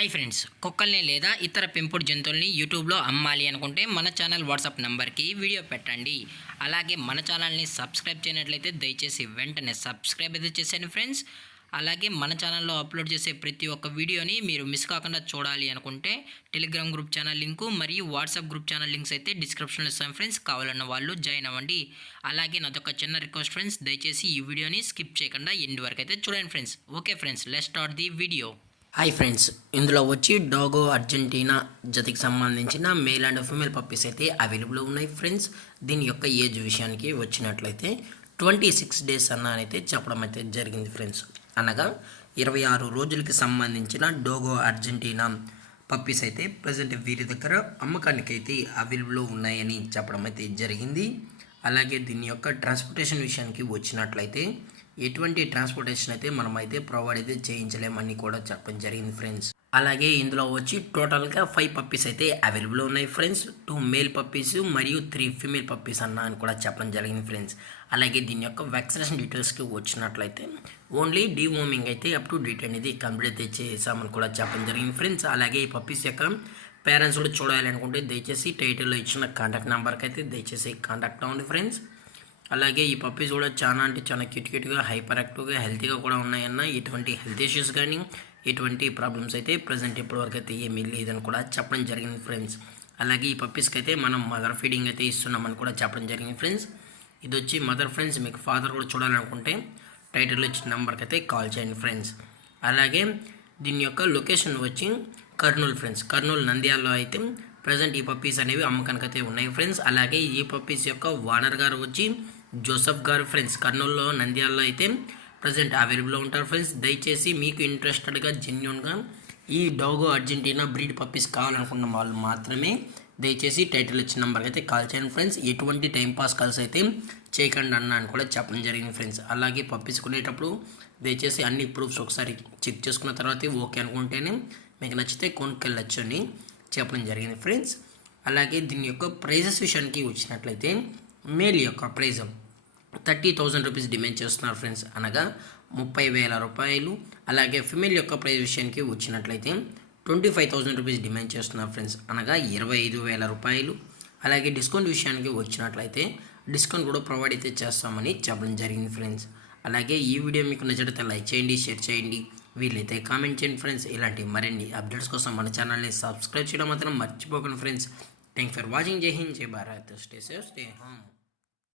Hi friends, కుక్కల్ని లేదా ఇతర పెంపుడు జంతువుల్ని యూట్యూబ్లో అమ్మాలి అనుకుంటే మన ఛానల్ వాట్సాప్ నెంబర్కి వీడియో పెట్టండి. అలాగే మన ఛానల్ని సబ్స్క్రైబ్ చేయనట్లయితే దయచేసి వెంటనే సబ్స్క్రైబ్ అయితే చేసేయండి ఫ్రెండ్స్. అలాగే మన ఛానల్లో అప్లోడ్ చేసే ప్రతి ఒక్క వీడియోని మీరు మిస్ కాకుండా చూడాలి అనుకుంటే టెలిగ్రామ్ గ్రూప్ ఛానల్ లింకు మరియు వాట్సాప్ గ్రూప్ ఛానల్ లింక్స్ అయితే డిస్క్రిప్షన్లో ఇస్తాను ఫ్రెండ్స్. కావాలన్న వాళ్ళు జాయిన్ అవ్వండి. అలాగే నాదొక చిన్న రిక్వెస్ట్ ఫ్రెండ్స్, దయచేసి ఈ వీడియోని స్కిప్ చేయకుండా ఎండ్ వరకు అయితే చూడండి friends. Okay friends, let's start the video. Hi friends, ఇందులో వచ్చి డోగో అర్జెంటీనా జతకి సంబంధించిన మేల్ అండ్ ఫీమేల్ పప్పీస్ అయితే అవైలబుల్ ఉన్నాయి ఫ్రెండ్స్. దీని యొక్క ఏజ్ విషయానికి వచ్చినట్లయితే 26 డేస్ అయితే చెప్పడం అయితే జరిగింది ఫ్రెండ్స్. అనగా 26 రోజులకి సంబంధించిన డోగో అర్జెంటీనా పప్పీస్ అయితే ప్రజెంట్ వీరి దగ్గర అమ్మకానికి అయితే అవైలబుల్ ఉన్నాయని చెప్పడం అయితే జరిగింది. అలాగే దీని యొక్క ట్రాన్స్పోర్టేషన్ విషయానికి వచ్చినట్లయితే ఎటువంటి ట్రాన్స్పోర్టేషన్ అయితే మనమైతే ప్రొవైడ్ అయితే చేయించలేమని కూడా చెప్పడం జరిగింది ఫ్రెండ్స్. అలాగే ఇందులో వచ్చి టోటల్గా 5 పప్పీస్ అయితే అవైలబుల్ ఉన్నాయి ఫ్రెండ్స్. 2 మేల్ పప్పీస్ మరియు 3 ఫీమేల్ పప్పీస్ అని కూడా చెప్పడం జరిగింది ఫ్రెండ్స్. అలాగే దీని యొక్క వ్యాక్సినేషన్ డీటెయిల్స్కి వచ్చినట్లయితే ఓన్లీ డీవార్మింగ్ అయితే అప్ టు డేట్ అనేది కంప్లీట్ అయితే చేసామని కూడా చెప్పడం జరిగింది ఫ్రెండ్స్. అలాగే ఈ పప్పీస్ యొక్క పేరెంట్స్ కూడా చూడాలనుకుంటే దయచేసి టైటిల్లో ఇచ్చిన కాంటాక్ట్ నెంబర్కి అయితే దయచేసి కాంటాక్ట్ అవ్వండి ఫ్రెండ్స్. అలాగే ఈ పప్పీస్ కూడా చాలా క్యూట్గా హైపర్ యాక్టివ్గా హెల్తీగా కూడా ఉన్నాయన్న. ఎటువంటి హెల్త్ ఇష్యూస్ కానీ ఎటువంటి ప్రాబ్లమ్స్ అయితే ప్రజెంట్ ఇప్పటివరకు అయితే ఏమీ లేదని కూడా చెప్పడం జరిగింది ఫ్రెండ్స్. అలాగే ఈ పప్పీస్కి అయితే మనం మదర్ ఫీడింగ్ అయితే ఇస్తున్నామని కూడా చెప్పడం జరిగింది ఫ్రెండ్స్. ఇది వచ్చి మదర్ ఫ్రెండ్స్. మీకు ఫాదర్ కూడా చూడాలనుకుంటే టైటిల్లో ఇచ్చిన నెంబర్కి అయితే కాల్ చేయండి ఫ్రెండ్స్. అలాగే దీని యొక్క లొకేషన్ వచ్చి కర్నూలు ఫ్రెండ్స్. కర్నూలు నంద్యాలలో అయితే ప్రజెంట్ ఈ పప్పీస్ అనేవి అమ్మకానికి అయితే ఉన్నాయి ఫ్రెండ్స్. అలాగే ఈ పప్పీస్ యొక్క ఓనర్ గారు వచ్చి జోసఫ్ గారు ఫ్రెండ్స్. కర్నూలులో నంద్యాలలో అయితే ప్రజెంట్ అవైలబుల్లో ఉంటారు ఫ్రెండ్స్. దయచేసి మీకు ఇంట్రెస్టెడ్గా జెన్యున్గా ఈ డోగో అర్జెంటీనా బ్రీడ్ పప్పీస్ కావాలనుకున్న వాళ్ళు మాత్రమే దయచేసి టైటిల్ ఇచ్చిన నెంబర్కి అయితే కాల్ చేయండి ఫ్రెండ్స్. ఎటువంటి టైంపాస్ కాల్స్ అయితే చేయకండి అని కూడా చెప్పడం జరిగింది ఫ్రెండ్స్. అలాగే పప్పీస్ కొనేటప్పుడు దయచేసి అన్ని ప్రూఫ్స్ ఒకసారి చెక్ చేసుకున్న తర్వాత ఓకే అనుకుంటేనే మీకు నచ్చితే కొనుక్కెళ్ళచ్చు అని చెప్పడం జరిగింది ఫ్రెండ్స్. అలాగే దీని యొక్క ప్రైజెస్ విషయానికి వచ్చినట్లయితే మేల్ యొక్క ప్రైజ్ 30,000 రూపీస్ డిమాండ్ చేస్తున్నారు ఫ్రెండ్స్, అనగా 30,000 రూపాయలు. అలాగే ఫిమేల్ యొక్క ప్రైజ్ విషయానికి వచ్చినట్లయితే 25,000 రూపీస్ డిమాండ్ చేస్తున్నారు ఫ్రెండ్స్, అనగా 25,000 రూపాయలు. అలాగే డిస్కౌంట్ విషయానికి వచ్చినట్లయితే డిస్కౌంట్ కూడా ప్రొవైడ్ అయితే చేస్తామని చెప్పడం జరిగింది ఫ్రెండ్స్. అలాగే ఈ వీడియో మీకు నచ్చితే లైక్ చేయండి, షేర్ చేయండి, వీలైతే కామెంట్ చేయండి ఫ్రెండ్స్. ఇలాంటి మరిన్ని అప్డేట్స్ కోసం మన ఛానల్ని సబ్స్క్రైబ్ చేయడం మాత్రం మర్చిపోకండి ఫ్రెండ్స్. Thank for watching. జై హింద్, జై Bharat, stay safe, stay home.